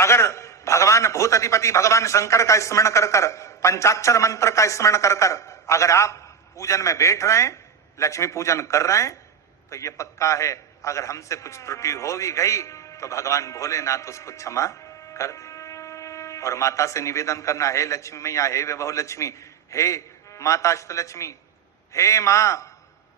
अगर भगवान भूत अधिपति भगवान शंकर का स्मरण कर कर, पंचाक्षर मंत्र का स्मरण कर कर अगर आप पूजन में बैठ रहे हैं, लक्ष्मी पूजन कर रहे हैं, तो ये पक्का है अगर हमसे कुछ त्रुटि हो भी गई तो भगवान भोलेनाथ उसको क्षमा कर दे। और माता से निवेदन करना, हे लक्ष्मी मैया, हे वैभव लक्ष्मी, हे माता अष्टलक्ष्मी, हे मां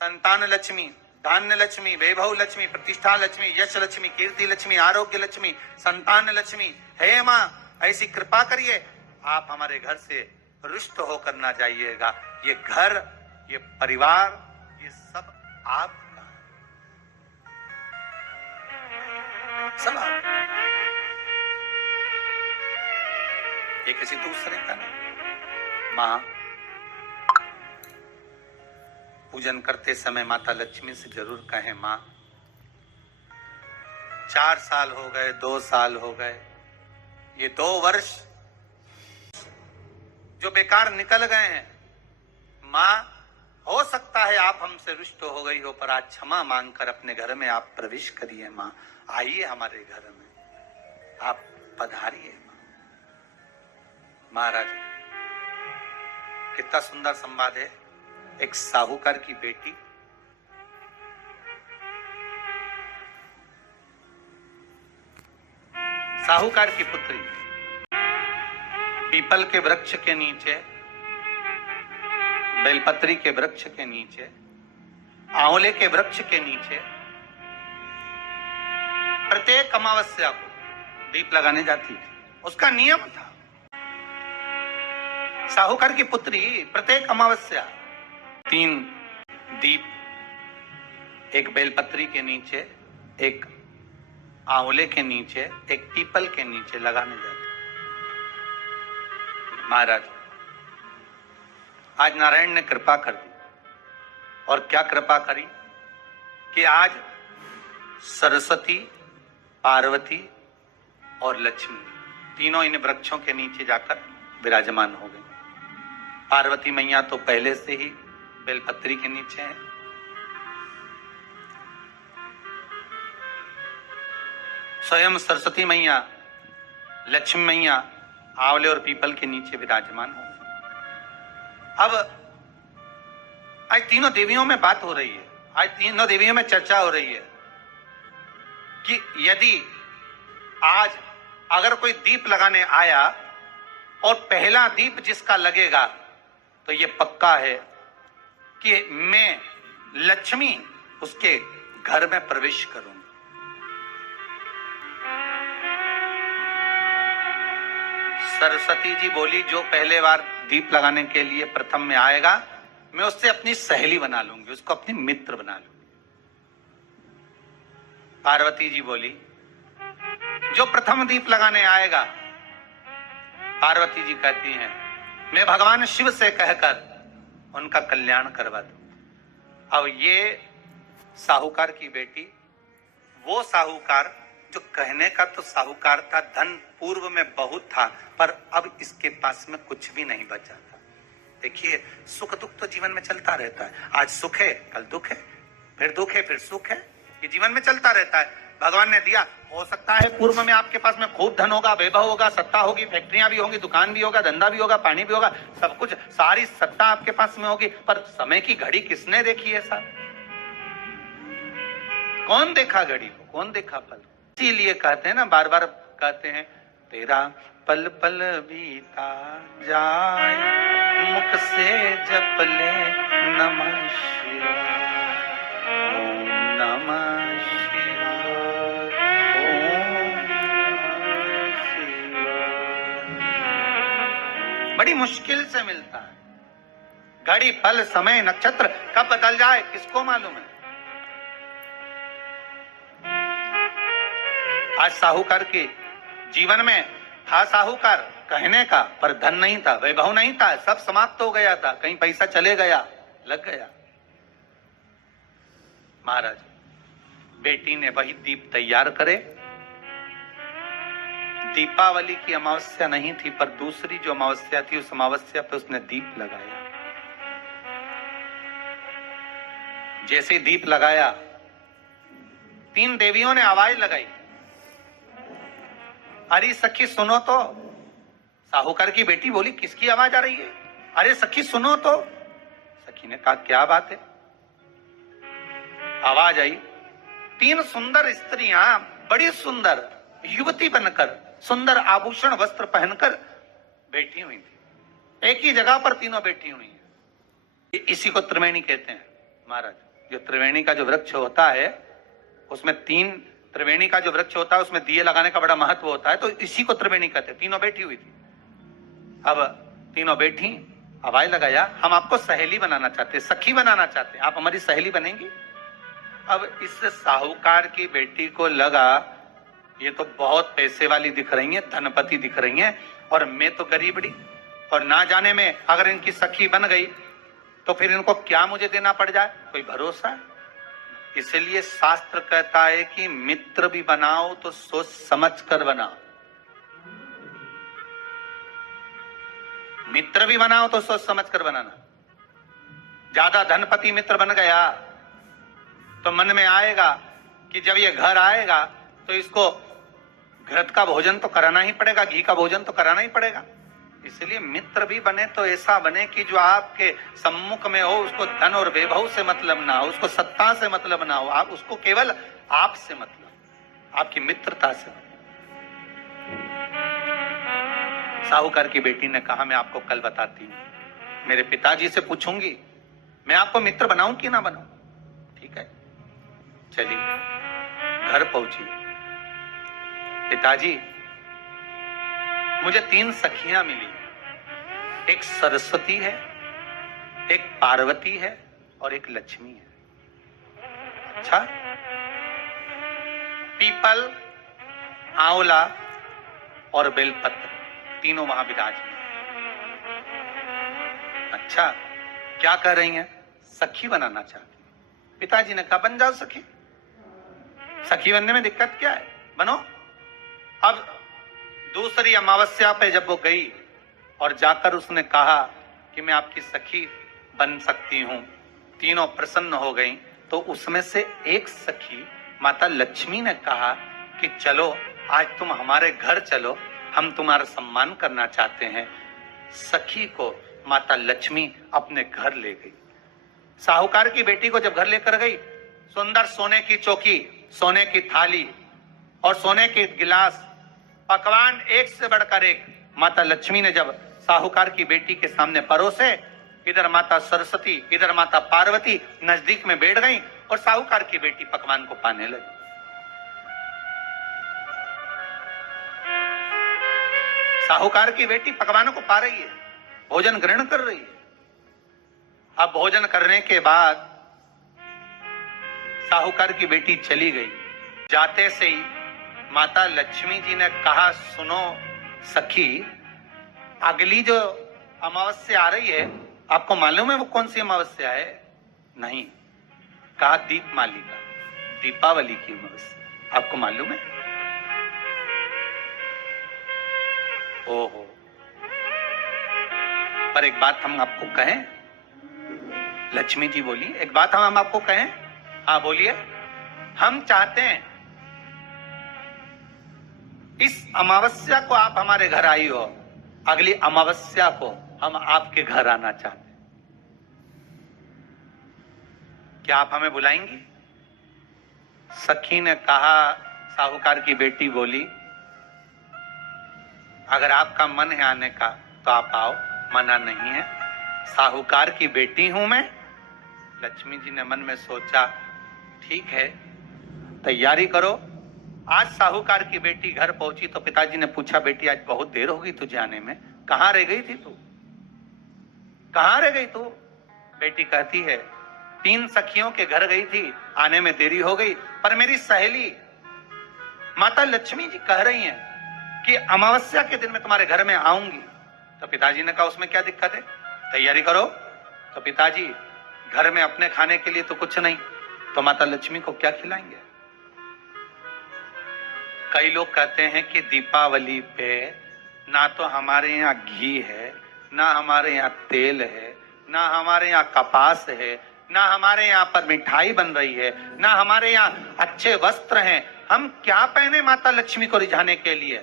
संतान लक्ष्मी, धान्य लक्ष्मी, वैभव लक्ष्मी, प्रतिष्ठा लक्ष्मी, यश लक्ष्मी, कीर्ति लक्ष्मी, आरोग्य लक्ष्मी, संतान लक्ष्मी, हे मां ऐसी कृपा करिए, आप हमारे घर से रुष्ट होकर ना जाइएगा। ये घर, ये परिवार, ये सब आपका है, सब आपका। ये किसी दूसरे का नहीं। मां पूजन करते समय माता लक्ष्मी से जरूर कहें, मां 4 साल हो गए, 2 साल हो गए, ये 2 वर्ष जो बेकार निकल गए हैं, मां हो सकता है आप हमसे रुष्ट हो गई हो, पर आज क्षमा मांगकर अपने घर में आप प्रवेश करिए। मां आइए हमारे घर में, आप पधारिए। महाराज कितना सुंदर संवाद है। एक साहूकार की बेटी साहूकार की पुत्री पीपल के वृक्ष के नीचे, बेलपत्री के वृक्ष के नीचे, आंवले के वृक्ष के नीचे प्रत्येक अमावस्या को दीप लगाने जाती थी। उसका नियम था। साहूकार की पुत्री प्रत्येक अमावस्या 3 दीप, एक बेलपत्री के नीचे, एक आंवले के नीचे, एक पीपल के नीचे लगाने जाते। महाराज आज नारायण ने कृपा कर दी, और क्या कृपा करी कि आज सरस्वती, पार्वती और लक्ष्मी तीनों इन वृक्षों के नीचे जाकर विराजमान हो गए। पार्वती मैया तो पहले से ही बेलपत्री के नीचे है, स्वयं सरस्वती मैया, लक्ष्मी मैया आंवले और पीपल के नीचे विराजमान हो। अब आज तीनों देवियों में बात हो रही है, आज तीनों देवियों में चर्चा हो रही है कि यदि आज अगर कोई दीप लगाने आया और पहला दीप जिसका लगेगा, तो ये पक्का है कि मैं लक्ष्मी उसके घर में प्रवेश करूंगी। सरस्वती जी बोली, जो पहले बार दीप लगाने के लिए प्रथम में आएगा, मैं उससे अपनी सहेली बना लूंगी, उसको अपनी मित्र बना लूंगी। पार्वती जी बोली, जो प्रथम दीप लगाने आएगा, पार्वती जी कहती हैं, मैं भगवान शिव से कहकर उनका कल्याण करवा दूं। अब ये साहूकार की बेटी, वो साहूकार जो कहने का तो साहूकार था, धन पूर्व में बहुत था, पर अब इसके पास में कुछ भी नहीं बचा था। देखिए, सुख दुख तो जीवन में चलता रहता है। आज सुख है, कल दुख है, फिर दुख है, फिर सुख है, ये जीवन में चलता रहता है। भगवान ने दिया, हो सकता है पूर्व में आपके पास में खूब धन होगा, वैभव होगा, सत्ता होगी, फैक्ट्रियां भी होंगी, दुकान भी होगा, धंधा भी होगा, पानी भी होगा, सब कुछ, सारी सत्ता आपके पास में होगी, पर समय की घड़ी किसने देखी है साहब? कौन देखा घड़ी को, कौन देखा पल? इसीलिए कहते हैं ना, बार बार कहते हैं, तेरा पल पल बीता जाए, मुख से जप ले नमः शिवाय, ओम नमः शिवाय, ओम नमः शिवाय। बड़ी मुश्किल से मिलता है। घड़ी, पल, समय, नक्षत्र कब बदल जाए किसको मालूम है? आज साहूकार के जीवन में था साहूकार कहने का, पर धन नहीं था, वैभव नहीं था, सब समाप्त हो गया था, कहीं पैसा चले गया, लग गया। महाराज बेटी ने वही दीप तैयार करे। दीपावली की अमावस्या नहीं थी, पर दूसरी जो अमावस्या थी, उस अमावस्या पे उसने दीप लगाया। जैसे ही दीप लगाया, 3 देवियों ने आवाज लगाई, अरे सखी सुनो तो। साहूकार की बेटी बोली, किसकी आवाज आ रही है? अरे सखी सुनो तो। सखी ने कहा, क्या बात है? आवाज आई, 3 सुंदर स्त्रियां, बड़ी सुंदर युवती बनकर, सुंदर आभूषण वस्त्र पहनकर बैठी हुई थी। एक ही जगह पर तीनों बैठी हुई हैं। इसी को त्रिवेणी कहते हैं महाराज। जो त्रिवेणी का जो वृक्ष होता है, उसमें 3 त्रिवेणी का जो वृक्ष होता है, उसमें दिए लगाने का बड़ा महत्व होता है, तो इसी को त्रिवेणी कहते हैं। तीनों बैठी हुई थी। अब तीनों बैठी, आवाज लगाया, हम आपको सहेली बनाना चाहते हैं, सखी बनाना चाहते हैं, आप हमारी सहेली बनेंगी? अब इस साहूकार की बेटी को लगा, ये तो बहुत पैसे वाली दिख रही है, धनपति दिख रही है, और मैं तो गरीबड़ी, और ना जाने में अगर इनकी सखी बन गई तो फिर इनको क्या मुझे देना पड़ जाए, कोई भरोसा है? इसलिए शास्त्र कहता है कि मित्र भी बनाओ तो सोच समझ कर बनाओ। मित्र भी बनाओ तो सोच समझ कर बनाना। ज्यादा धनपति मित्र बन गया तो मन में आएगा कि जब ये घर आएगा तो इसको घृत का भोजन तो कराना ही पड़ेगा, घी का भोजन तो कराना ही पड़ेगा। इसलिए मित्र भी बने तो ऐसा बने कि जो आपके सम्मुख में हो, उसको धन और वैभव से मतलब ना हो, उसको सत्ता से मतलब ना हो, आप उसको केवल आपसे मतलब, आपकी मित्रता से। साहूकार की बेटी ने कहा, मैं आपको कल बताती हूं, मेरे पिताजी से पूछूंगी मैं आपको मित्र बनाऊं कि ना बनाऊं। ठीक है, चलिए घर पहुंची। पिताजी, मुझे 3 सखियां मिली, एक सरस्वती है, एक पार्वती है और एक लक्ष्मी है। अच्छा, पीपल, आंवला और बेलपत्र तीनों वहां विराजमान। अच्छा, क्या कह रही हैं? सखी बनाना चाहती। पिताजी ने कहा, बन जाओ सखी। सखी बनने में दिक्कत क्या है, बनो। अब दूसरी अमावस्या पे जब वो गई और जाकर उसने कहा कि मैं आपकी सखी बन सकती हूं, तीनों प्रसन्न हो गई। तो उसमें से एक सखी माता लक्ष्मी ने कहा कि चलो आज तुम हमारे घर चलो, हम तुम्हारा सम्मान करना चाहते हैं। सखी को माता लक्ष्मी अपने घर ले गई। साहूकार की बेटी को जब घर लेकर गई, सुंदर सोने की चौकी, सोने की थाली और सोने के गिलास, पकवान एक से बढ़कर एक माता लक्ष्मी ने जब साहूकार की बेटी के सामने परोसे, इधर माता सरस्वती, इधर माता पार्वती नजदीक में बैठ गई और साहूकार की बेटी पकवान को पाने लगी। साहूकार की बेटी पकवानों को पा रही है, भोजन ग्रहण कर रही है। अब भोजन करने के बाद साहूकार की बेटी चली गई। जाते से ही माता लक्ष्मी जी ने कहा, सुनो सखी, अगली जो अमावस्या आ रही है, आपको मालूम है वो कौन सी अमावस्या है? नहीं। कहा, दीपमालिका, दीपावली की अमावस्या, आपको मालूम है? ओहो, पर एक बात हम आपको कहें? लक्ष्मी जी बोली, एक बात हम आपको कहें? हाँ बोलिए। हम चाहते हैं इस अमावस्या को आप हमारे घर आई हो, अगली अमावस्या को हम आपके घर आना चाहते हैं, क्या आप हमें बुलाएंगी? सखी ने कहा, साहूकार की बेटी बोली, अगर आपका मन है आने का तो आप आओ, मना नहीं है। साहूकार की बेटी हूं मैं। लक्ष्मी जी ने मन में सोचा, ठीक है, तैयारी करो। आज साहूकार की बेटी घर पहुंची तो पिताजी ने पूछा, बेटी आज बहुत देर हो गई तुझे आने में, कहां रह गई थी तू, कहां रह गई तू? बेटी कहती है, 3 सखियों के घर गई थी, आने में देरी हो गई, पर मेरी सहेली माता लक्ष्मी जी कह रही हैं कि अमावस्या के दिन मैं तुम्हारे घर में आऊंगी। तो पिताजी ने कहा, उसमें क्या दिक्कत है, तैयारी करो। तो पिताजी, घर में अपने खाने के लिए तो कुछ नहीं, तो माता लक्ष्मी को क्या खिलाएंगे? कई लोग कहते हैं कि दीपावली पे ना तो हमारे यहाँ घी है, ना हमारे यहाँ तेल है, ना हमारे यहाँ कपास है, ना हमारे यहाँ पर मिठाई बन रही है, ना हमारे यहाँ अच्छे वस्त्र हैं, हम क्या पहने माता लक्ष्मी को रिझाने के लिए?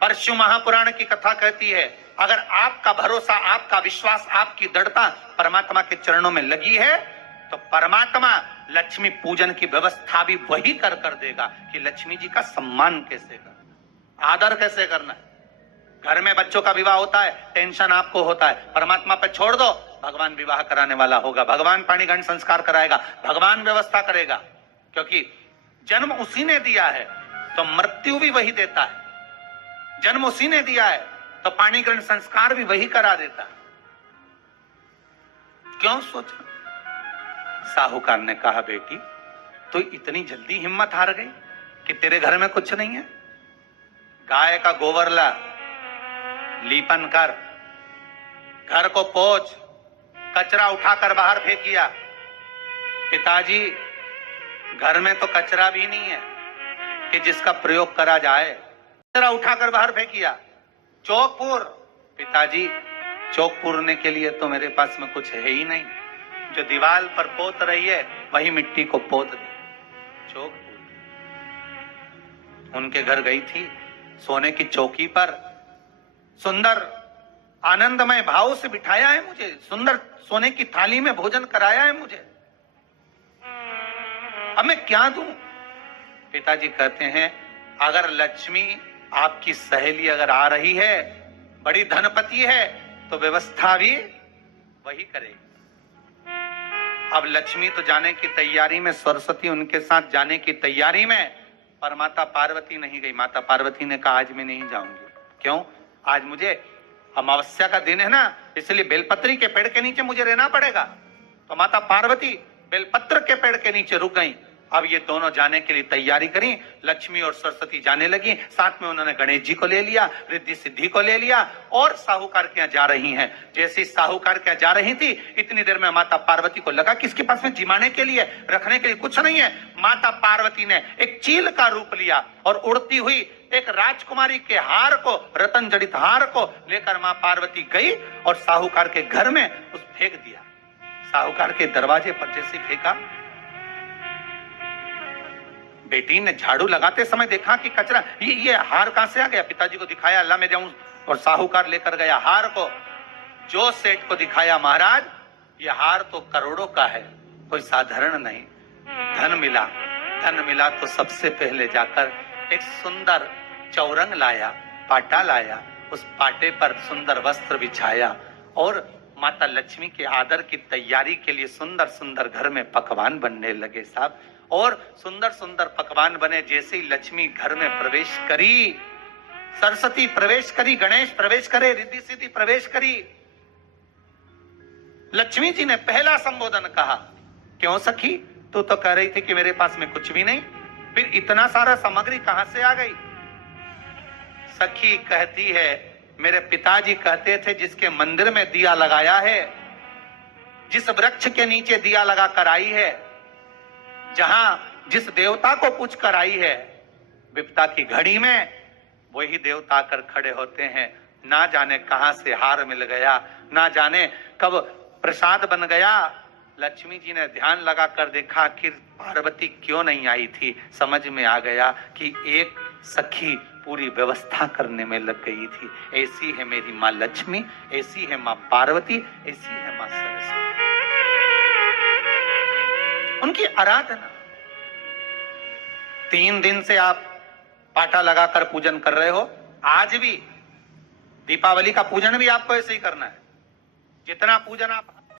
परशु महापुराण की कथा कहती है, अगर आपका भरोसा, आपका विश्वास, आपकी दृढ़ता परमात्मा के चरणों में लगी है तो परमात्मा लक्ष्मी पूजन की व्यवस्था भी वही कर देगा कि लक्ष्मी जी का सम्मान कैसे करना, आदर कैसे करना है। घर में बच्चों का विवाह होता है, टेंशन आपको होता है, परमात्मा पे छोड़ दो, भगवान विवाह कराने वाला होगा, भगवान पाणिग्रहण संस्कार कराएगा, भगवान व्यवस्था करेगा, क्योंकि जन्म उसी ने दिया है तो मृत्यु भी वही देता है, जन्म उसी ने दिया है तो पाणिग्रहण संस्कार भी वही करा देता है। क्यों सोचना। साहूकार ने कहा, बेटी तो इतनी जल्दी हिम्मत हार गई कि तेरे घर में कुछ नहीं है। गाय का गोबर ला, लीपन कर, घर को पोंछ, कचरा उठाकर बाहर फेंकिया। पिताजी घर में तो कचरा भी नहीं है कि जिसका प्रयोग करा जाए, कचरा उठाकर बाहर फेंकिया। चौक पूर, पिताजी चौक पूरने के लिए तो मेरे पास में कुछ है ही नहीं, जो दीवार पर पोत रही है वही मिट्टी को पोत दी। चौक पूर। उनके घर गई थी, सोने की चौकी पर सुंदर आनंदमय भाव से बिठाया है मुझे, सुंदर सोने की थाली में भोजन कराया है मुझे, अब मैं क्या दूं। पिताजी कहते हैं, अगर लक्ष्मी आपकी सहेली अगर आ रही है, बड़ी धनपति है, तो व्यवस्था भी वही करेगी। अब लक्ष्मी तो जाने की तैयारी में, सरस्वती उनके साथ जाने की तैयारी में, पर माता पार्वती नहीं गई। माता पार्वती ने कहा, आज मैं नहीं जाऊंगी। क्यों? आज मुझे अमावस्या का दिन है ना, इसलिए बेलपत्री के पेड़ के नीचे मुझे रहना पड़ेगा। तो माता पार्वती बेलपत्र के पेड़ के नीचे रुक गई। अब ये दोनों जाने के लिए तैयारी करी, लक्ष्मी और सरस्वती जाने लगी, साथ में उन्होंने गणेश जी को ले लिया, रिद्धि सिद्धि को ले लिया और साहूकार के यहाँ जा रही हैं। जैसे साहूकार के यहाँ जा रही थी, इतनी देर में माता पार्वती को लगा कि इसके पास में जिमाने के लिए, रखने के लिए कुछ नहीं है। माता पार्वती ने एक चील का रूप लिया और उड़ती हुई एक राजकुमारी के हार को, रतन जड़ित हार को लेकर मां पार्वती गई और साहूकार के घर में उस फेंक दिया। साहूकार के दरवाजे पर जैसे फेंका, बेटी ने झाड़ू लगाते समय देखा कि कचरा, ये हार कहां से आ गया। पिताजी को दिखाया, अल्लाह मैं जाऊं, और साहूकार लेकर गया हार को। जो सेठ को दिखाया, महाराज ये हार तो करोड़ों का है, कोई साधारण नहीं। धन मिला तो सबसे पहले जाकर एक सुंदर चौरंग लाया, पाटा लाया, उस पाटे पर सुंदर वस्त्र बिछाया और माता लक्ष्मी के आदर की तैयारी के लिए सुंदर सुंदर घर में पकवान बनने लगे साहब। और सुंदर सुंदर पकवान बने। जैसे ही लक्ष्मी घर में प्रवेश करी, सरस्वती प्रवेश करी, गणेश प्रवेश करे, रिद्धि सिद्धि प्रवेश करी, लक्ष्मी जी ने पहला संबोधन कहा, क्यों सखी, तू तो कह रही थी कि मेरे पास में कुछ भी नहीं, फिर इतना सारा सामग्री कहां से आ गई। सखी कहती है, मेरे पिताजी कहते थे जिसके मंदिर में दिया लगाया है, जिस वृक्ष के नीचे दिया लगा कर आई है, जहां जिस देवता को पूछ कर आई है, विपदा की घड़ी में वही देवता आकर खड़े होते हैं। ना जाने कहां से हार मिल गया, ना जाने कब प्रसाद बन गया। लक्ष्मी जी ने ध्यान लगाकर देखा कि पार्वती क्यों नहीं आई थी। समझ में आ गया कि एक सखी पूरी व्यवस्था करने में लग गई थी। ऐसी है मेरी माँ लक्ष्मी, ऐसी है माँ पार्वती, ऐसी है माँ सरस्वती। उनकी आराधना 3 दिन से आप पाटा लगाकर पूजन कर रहे हो। आज भी दीपावली का पूजन भी आपको ऐसे ही करना है। जितना पूजन आप